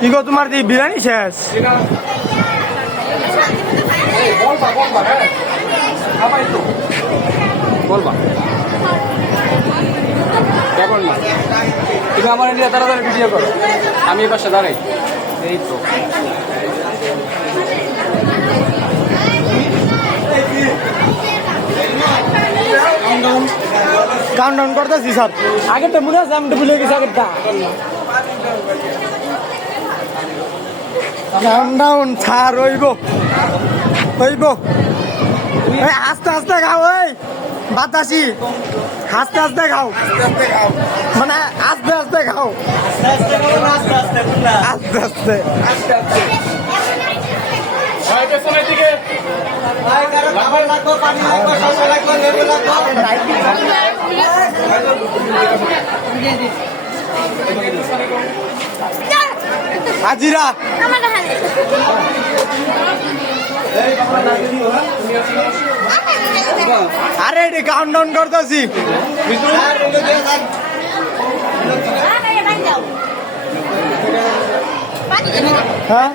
কি গো তোমার দি বিরিয়ানি শেষ? বলবা কেমন না তুমি আমার ইন্ডিয়া তাড়াতাড়ি ভিডিও করো, আমি এই পাশে দাঁড়াই। এই তো কাউন্টডাউন করতেছি স্যার। আগেরটা মনে আছে, আমি তো ভুলে গেছি আগেরটা। কাউন্টডাউন স্যার হইব হইব। আস্তে আস্তে খাও, ওই বাতাসি আস্তে আস্তে খাও, মানে আস্তে আস্তে খাও, আস্তে আস্তে। হাজিরা আরে এটি কাউন্টডাউন করতেছি। হ্যাঁ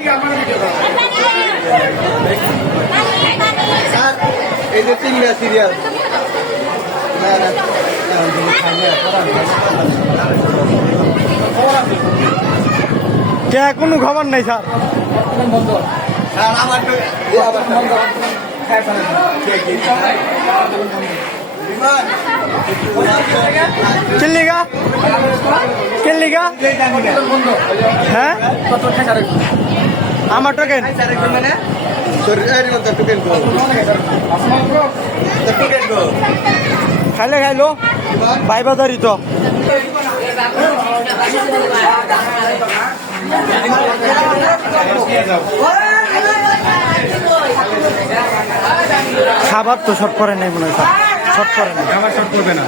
এই যে তিনটা সিরিয়াল কে কোনো খবর নাই স্যার। আমার কিল্লিগা কিল্লিগা হ্যাঁ আমার টোকেন খাইলে খাইলো ভাই বাজারি তো খাবার তো শর্ট করে নাই মনে হয়, শর্ট করে না, খাবার শর্ট করবে না।